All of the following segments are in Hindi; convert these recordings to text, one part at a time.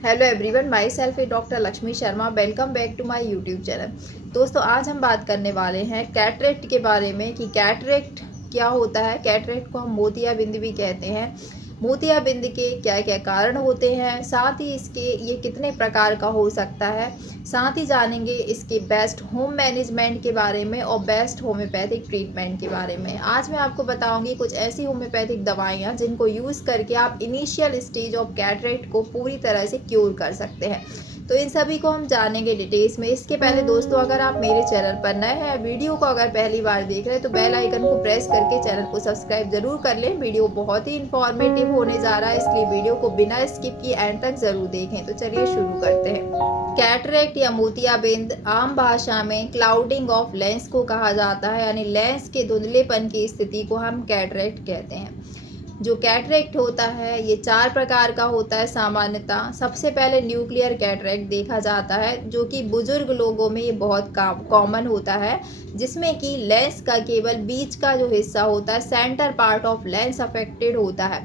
हेलो एवरीवन, माई सेल्फ है doctor Lakshmi Sharma. Welcome back to my YouTube channel. दोस्तों, आज हम बात करने वाले हैं कैटरेक्ट के बारे में कि कैटरेक्ट क्या होता है। कैटरेक्ट को हम मोतियाबिंद भी कहते हैं। मोतियाबिंद के क्या क्या कारण होते हैं, साथ ही इसके ये कितने प्रकार का हो सकता है, साथ ही जानेंगे इसके बेस्ट होम मैनेजमेंट के बारे में और बेस्ट होम्योपैथिक ट्रीटमेंट के बारे में। आज मैं आपको बताऊंगी कुछ ऐसी होम्योपैथिक दवाइयाँ जिनको यूज़ करके आप इनिशियल स्टेज ऑफ कैटरेक्ट को पूरी तरह से क्योर कर सकते हैं। तो इन सभी को हम जानेंगे डिटेल्स में। इसके पहले दोस्तों, अगर आप मेरे चैनल पर नए हैं, वीडियो को अगर पहली बार देख रहे हैं तो बेल आइकन को प्रेस करके चैनल को सब्सक्राइब जरूर कर लें। वीडियो बहुत ही इंफॉर्मेटिव होने जा रहा है, इसलिए वीडियो को बिना स्किप किए एंड तक जरूर देखें। तो चलिए शुरू करते हैं। कैटरेक्ट या मोतियाबिंद आम भाषा में क्लाउडिंग ऑफ लेंस को कहा जाता है, यानी लेंस के धुंधलेपन की स्थिति को हम कैटरेक्ट कहते हैं। जो कैटरेक्ट होता है ये 4 प्रकार का होता है सामान्यतः। सबसे पहले न्यूक्लियर कैटरेक्ट देखा जाता है, जो कि बुजुर्ग लोगों में ये बहुत कॉमन होता है, जिसमें कि लेंस का केवल बीच का जो हिस्सा होता है, centre part of lens affected होता है,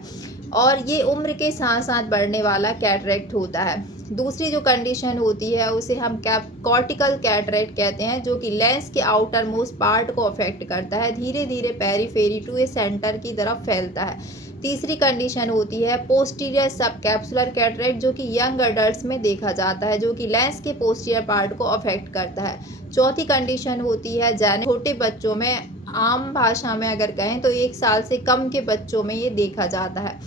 और ये उम्र के साथ साथ बढ़ने वाला कैटरेक्ट होता है। दूसरी जो कंडीशन होती है उसे हम कॉर्टिकल कैटरेक्ट कहते हैं, जो कि लेंस के आउटर मोस्ट पार्ट को अफेक्ट करता है, धीरे धीरे पेरीफेरी टू ए सेंटर की तरफ फैलता है। तीसरी कंडीशन होती है पोस्टीरियर सब कैप्सुलर कैटरेक्ट, जो कि यंग अडल्ट्स में देखा जाता है, जो कि लेंस के पोस्टीरियर पार्ट को अफेक्ट करता है। चौथी कंडीशन होती है छोटे बच्चों में, आम भाषा में अगर कहें तो 1 साल से कम के बच्चों में ये देखा जाता है।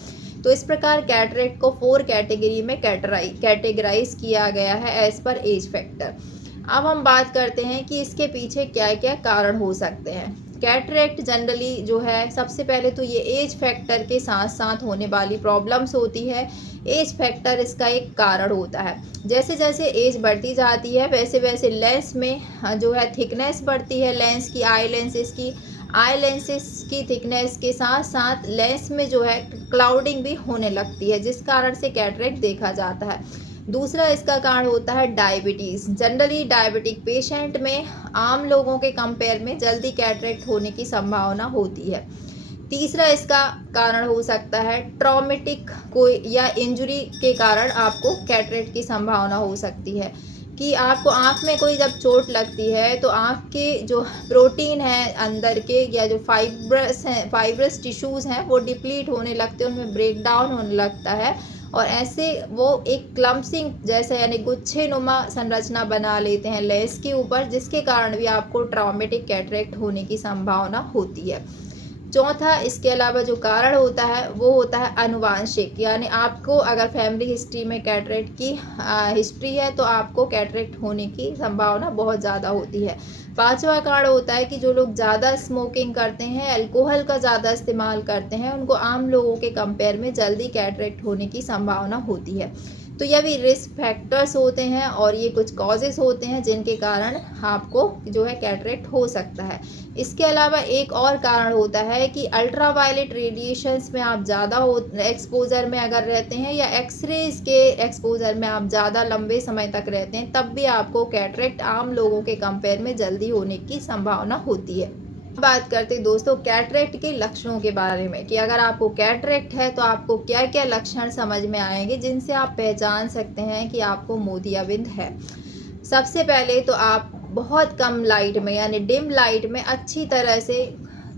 तो इस प्रकार कैटरेक्ट को 4 कैटेगरी में कैटेगराइज किया गया है एज पर एज फैक्टर। अब हम बात करते हैं कि इसके पीछे क्या क्या कारण हो सकते हैं। कैटरेक्ट जनरली जो है, सबसे पहले तो ये एज फैक्टर के साथ साथ होने वाली प्रॉब्लम्स होती है। एज फैक्टर इसका एक कारण होता है। जैसे जैसे एज बढ़ती जाती है वैसे वैसे लेंस में जो है थिकनेस बढ़ती है। लेंस की आई लेंसेस की थिकनेस के साथ साथ लेंस में जो है क्लाउडिंग भी होने लगती है, जिस कारण से कैटरेक्ट देखा जाता है। दूसरा इसका कारण होता है डायबिटीज़। जनरली डायबिटिक पेशेंट में आम लोगों के कंपेयर में जल्दी कैटरेक्ट होने की संभावना होती है। तीसरा इसका कारण हो सकता है ट्रॉमेटिक कोई या इंजरी के कारण आपको कैटरेक्ट की संभावना हो सकती है, कि आपको आँख में कोई जब चोट लगती है तो आँख के जो प्रोटीन है अंदर के, या जो फाइब्रस टिश्यूज़ हैं वो डिप्लीट होने लगते हैं, उनमें ब्रेक डाउन होने लगता है, और ऐसे वो एक क्लम्पिंग जैसे यानी गुच्छेनुमा संरचना बना लेते हैं लेंस के ऊपर, जिसके कारण भी आपको ट्रॉमेटिक कैटरेक्ट होने की संभावना होती है। चौथा इसके अलावा जो कारण होता है वो होता है आनुवांशिक, यानी आपको अगर फैमिली हिस्ट्री में कैटरेक्ट की हिस्ट्री है तो आपको कैटरेक्ट होने की संभावना बहुत ज़्यादा होती है। पांचवा कारण होता है कि जो लोग ज़्यादा स्मोकिंग करते हैं, अल्कोहल का ज़्यादा इस्तेमाल करते हैं, उनको आम लोगों के कंपेयर में जल्दी कैटरेक्ट होने की संभावना होती है। तो ये भी रिस्क फैक्टर्स होते हैं और ये कुछ कॉजेस होते हैं जिनके कारण आपको जो है कैटरेक्ट हो सकता है। इसके अलावा एक और कारण होता है कि अल्ट्रावायलेट रेडिएशंस में आप ज़्यादा एक्सपोजर में अगर रहते हैं, या एक्सरेज के एक्सपोजर में आप ज़्यादा लंबे समय तक रहते हैं, तब भी आपको कैटरेक्ट आम लोगों के कंपेयर में जल्दी होने की संभावना होती है। बात करते हैं दोस्तों कैटरेक्ट के लक्षणों के बारे में, कि अगर आपको कैटरेक्ट है तो आपको क्या क्या लक्षण समझ में आएंगे जिनसे आप पहचान सकते हैं कि आपको मोतियाबिंद है। सबसे पहले तो आप बहुत कम लाइट में यानी डिम लाइट में अच्छी तरह से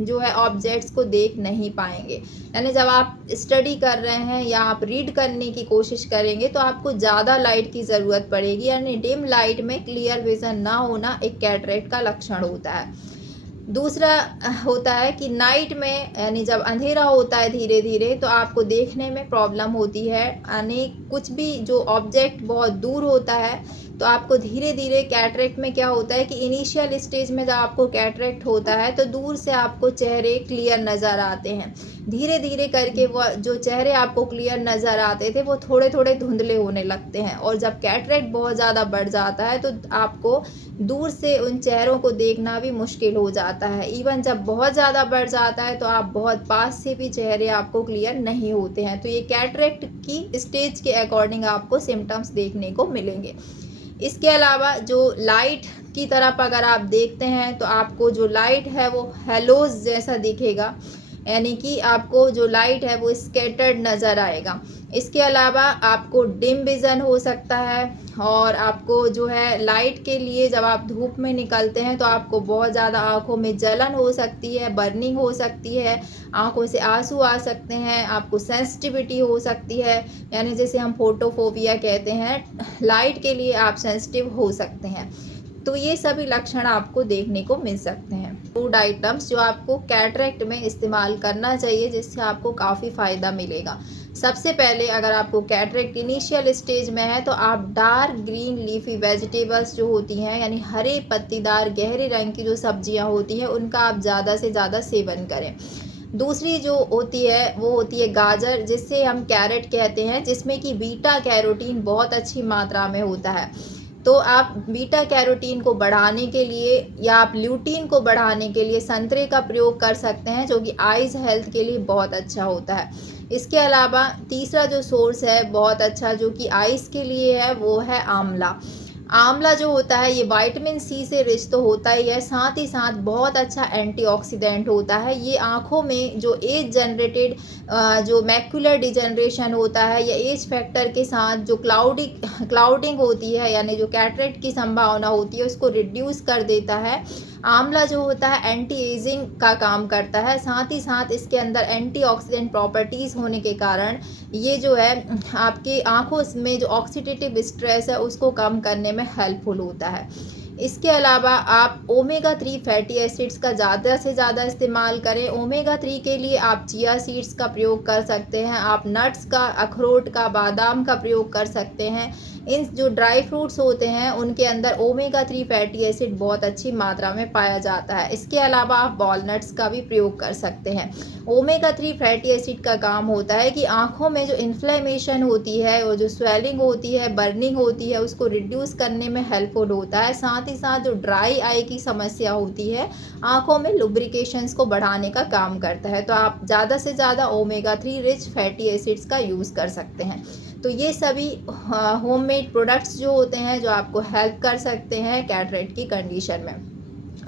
जो है ऑब्जेक्ट्स को देख नहीं पाएंगे। यानी जब आप स्टडी कर रहे हैं या आप रीड करने की कोशिश करेंगे तो आपको ज़्यादा लाइट की ज़रूरत पड़ेगी, यानी डिम लाइट में क्लियर विजन ना होना एक कैटरेक्ट का लक्षण होता है। दूसरा होता है कि नाइट में, यानी जब अंधेरा होता है धीरे धीरे, तो आपको देखने में प्रॉब्लम होती है, यानी कुछ भी जो ऑब्जेक्ट बहुत दूर होता है तो आपको धीरे धीरे कैटरेक्ट में क्या होता है कि इनिशियल स्टेज में जब आपको कैटरेक्ट होता है तो दूर से आपको चेहरे क्लियर नज़र आते हैं। धीरे धीरे करके वो जो चेहरे आपको क्लियर नज़र आते थे वो थोड़े थोड़े धुंधले होने लगते हैं, और जब कैटरेक्ट बहुत ज़्यादा बढ़ जाता है तो आपको दूर से उन चेहरों को देखना भी मुश्किल हो जाता है। इवन जब बहुत ज़्यादा बढ़ जाता है तो आप बहुत पास से भी चेहरे आपको क्लियर नहीं होते हैं। तो ये कैटरेक्ट की स्टेज के अकॉर्डिंग आपको सिम्टम्स देखने को मिलेंगे। इसके अलावा जो लाइट की तरफ अगर आप देखते हैं तो आपको जो लाइट है वो हेलोज जैसा दिखेगा, यानी कि आपको जो लाइट है वो स्कैटर्ड नज़र आएगा। इसके अलावा आपको डिम विज़न हो सकता है और आपको जो है लाइट के लिए जब आप धूप में निकलते हैं तो आपको बहुत ज़्यादा आँखों में जलन हो सकती है, बर्निंग हो सकती है, आँखों से आँसू आ सकते हैं, आपको सेंसिटिविटी हो सकती है, यानी जैसे हम फोटोफोबिया कहते हैं, लाइट के लिए आप सेंसिटिव हो सकते हैं। तो ये सभी लक्षण आपको देखने को मिल सकते हैं। फूड आइटम्स जो आपको कैटरेक्ट में इस्तेमाल करना चाहिए जिससे आपको काफ़ी फ़ायदा मिलेगा। सबसे पहले अगर आपको कैटरेक्ट इनिशियल स्टेज में है तो आप डार्क ग्रीन लीफी वेजिटेबल्स जो होती हैं यानी हरे पत्तीदार गहरे रंग की जो सब्जियां होती हैं उनका आप ज़्यादा से ज़्यादा सेवन करें। दूसरी जो होती है वो होती है गाजर, जिससे हम कैरेट कहते हैं, जिसमें कि बीटा कैरोटीन बहुत अच्छी मात्रा में होता है। तो आप बीटा कैरोटीन को बढ़ाने के लिए या आप ल्यूटीन को बढ़ाने के लिए संतरे का प्रयोग कर सकते हैं, जो कि आइज़ हेल्थ के लिए बहुत अच्छा होता है। इसके अलावा तीसरा जो सोर्स है बहुत अच्छा जो कि आइज़ के लिए है वो है आंवला। आंवला जो होता है ये विटामिन सी से रिच तो होता ही है, साथ ही साथ बहुत अच्छा एंटीऑक्सीडेंट होता है। ये आँखों में जो एज जनरेटेड जो मैक्युलर डिजनरेशन होता है या एज फैक्टर के साथ जो क्लाउडिंग होती है यानी जो कैटरेक्ट की संभावना होती है उसको रिड्यूस कर देता है। आंवला जो होता है एंटी एजिंग का काम करता है, साथ ही साथ इसके अंदर एंटीऑक्सीडेंट प्रॉपर्टीज़ होने के कारण ये जो है आपकी आँखों में जो ऑक्सीडेटिव स्ट्रेस है उसको कम करने में हेल्पफुल होता है। इसके अलावा आप ओमेगा 3 फैटी एसिड्स का ज़्यादा से ज़्यादा इस्तेमाल करें। ओमेगा 3 के लिए आप चिया सीड्स का प्रयोग कर सकते हैं, आप नट्स का, अखरोट का, बादाम का प्रयोग कर सकते हैं। इन जो ड्राई फ्रूट्स होते हैं उनके अंदर ओमेगा 3 फैटी एसिड बहुत अच्छी मात्रा में पाया जाता है। इसके अलावा आप वॉलनट्स का भी प्रयोग कर सकते हैं। ओमेगा 3 फैटी एसिड का काम होता है कि आँखों में जो इन्फ्लेमेशन होती है और जो स्वेलिंग होती है, बर्निंग होती है, उसको रिड्यूस करने में हेल्पफुल होता है। साथ ही साथ जो ड्राई आई की समस्या होती है, आँखों में लुब्रिकेशंस को बढ़ाने का काम करता है। तो आप ज़्यादा से ज़्यादा ओमेगा 3 रिच फैटी एसिड्स का यूज़ कर सकते हैं। तो ये सभी होममेड प्रोडक्ट्स जो होते हैं जो आपको हेल्प कर सकते हैं कैटरेक्ट की कंडीशन में।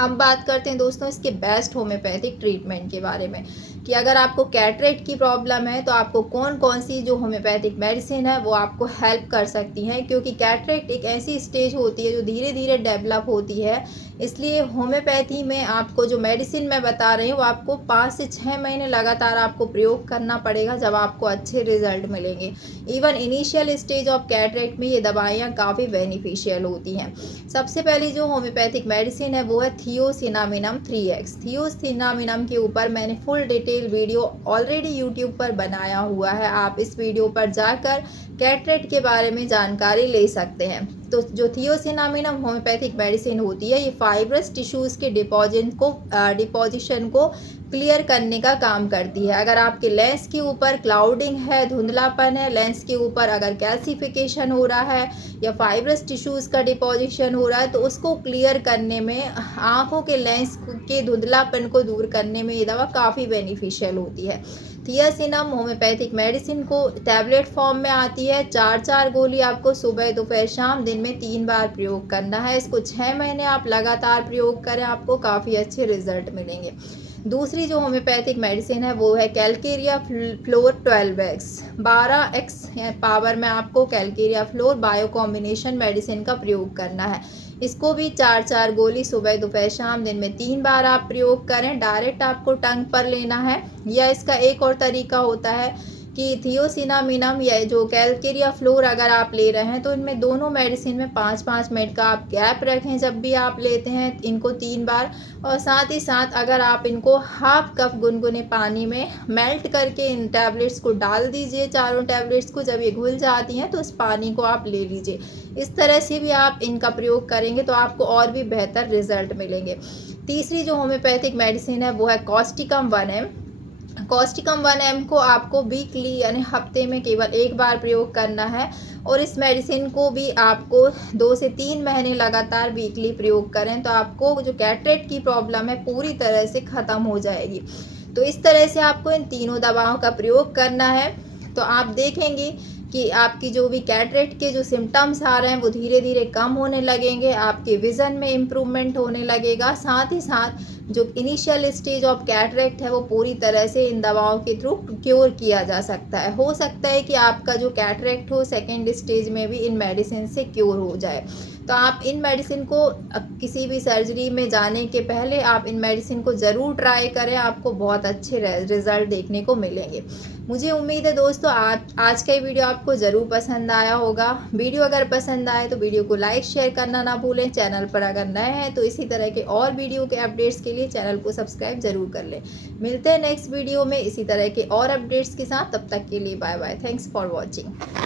अब बात करते हैं दोस्तों इसके बेस्ट होम्योपैथिक ट्रीटमेंट के बारे में कि अगर आपको कैटरेक्ट की प्रॉब्लम है तो आपको कौन कौन सी जो होम्योपैथिक मेडिसिन है वो आपको हेल्प कर सकती हैं, क्योंकि कैटरेक्ट एक ऐसी स्टेज होती है जो धीरे धीरे डेवलप होती है। इसलिए होम्योपैथी में आपको जो मेडिसिन मैं बता रही हूँ वो आपको 5 से 6 महीने लगातार आपको प्रयोग करना पड़ेगा, जब आपको अच्छे रिजल्ट मिलेंगे। Even initial stage of cataract में ये दवाइयाँ काफ़ी बेनिफिशियल होती हैं। सबसे पहली जो होम्योपैथिक मेडिसिन है वो है थियोसिनामिनम 3x। थियोसिनामिनम के ऊपर मैंने full detail video already YouTube पर बनाया हुआ है, आप इस वीडियो पर जाकर कैटरेक्ट के बारे में जानकारी ले सकते हैं। तो जो थियोसिनामिनम होम्योपैथिक मेडिसिन होती है ये फाइब्रस टिश्यूज़ के डिपोजिशन को क्लियर करने का काम करती है। अगर आपके लेंस के ऊपर क्लाउडिंग है, धुंधलापन है, लेंस के ऊपर अगर कैल्सिफिकेशन हो रहा है या फाइब्रस टिश्यूज़ का डिपोजिशन हो रहा है तो उसको क्लियर करने में, आँखों के लेंस के धुंधलापन को दूर करने में ये दवा काफ़ी बेनिफिशियल होती है। थियासिनम होम्योपैथिक मेडिसिन को टैबलेट फॉर्म में आती है। 4-4 गोली आपको सुबह, दोपहर, शाम दिन में 3 बार प्रयोग करना है। इसको 6 महीने आप लगातार प्रयोग करें, आपको काफ़ी अच्छे रिजल्ट मिलेंगे। दूसरी जो होम्योपैथिक मेडिसिन है वो है Calcarea floor 12x। 12x power में आपको Calcarea floor bio combination medicine का प्रयोग करना है। इसको भी 4-4 गोली सुबह, दोपहर, शाम दिन में 3 बार आप प्रयोग करें। डायरेक्ट आपको टंग पर लेना है, या इसका एक और तरीका होता है कि थियोसिनामिनम या जो कैलकेरिया फ्लोर अगर आप ले रहे हैं तो इनमें दोनों मेडिसिन में 5-5 मिनट का आप गैप रखें जब भी आप लेते हैं इनको 3 बार। और साथ ही साथ अगर आप इनको हाफ कप गुनगुने पानी में मेल्ट करके इन टैबलेट्स को डाल दीजिए, चारों टैबलेट्स को, जब ये घुल जाती हैं तो उस पानी को आप ले लीजिए। इस तरह से भी आप इनका प्रयोग करेंगे तो आपको और भी बेहतर रिजल्ट मिलेंगे। तीसरी जो होम्योपैथिक मेडिसिन है वो है कॉस्टिकम 1M। कॉस्टिकम 1M को आपको वीकली यानी हफ्ते में केवल 1 बार प्रयोग करना है, और इस मेडिसिन को भी आपको 2 से 3 महीने लगातार वीकली प्रयोग करें तो आपको जो कैटरेक्ट की प्रॉब्लम है पूरी तरह से ख़त्म हो जाएगी। तो इस तरह से आपको इन तीनों दवाओं का प्रयोग करना है। तो आप देखेंगे कि आपकी जो भी कैटरेक्ट के जो सिम्टम्स आ रहे हैं वो धीरे धीरे कम होने लगेंगे, आपके विज़न में इम्प्रूवमेंट होने लगेगा। साथ ही साथ जो इनिशियल स्टेज ऑफ कैटरेक्ट है वो पूरी तरह से इन दवाओं के थ्रू क्योर किया जा सकता है। हो सकता है कि आपका जो कैटरेक्ट हो सेकेंड स्टेज में भी इन मेडिसिन से क्योर हो जाए। तो आप इन मेडिसिन को किसी भी सर्जरी में जाने के पहले आप इन मेडिसिन को ज़रूर ट्राई करें, आपको बहुत अच्छे रिज़ल्ट देखने को मिलेंगे। मुझे उम्मीद है दोस्तों आज का ये वीडियो आपको ज़रूर पसंद आया होगा। वीडियो अगर पसंद आए तो वीडियो को लाइक शेयर करना ना भूलें। चैनल पर अगर नए हैं तो इसी तरह के और वीडियो के अपडेट्स के लिए चैनल को सब्सक्राइब ज़रूर कर लें। मिलते हैं नेक्स्ट वीडियो में इसी तरह के और अपडेट्स के साथ। तब तक के लिए bye bye. Thanks for watching.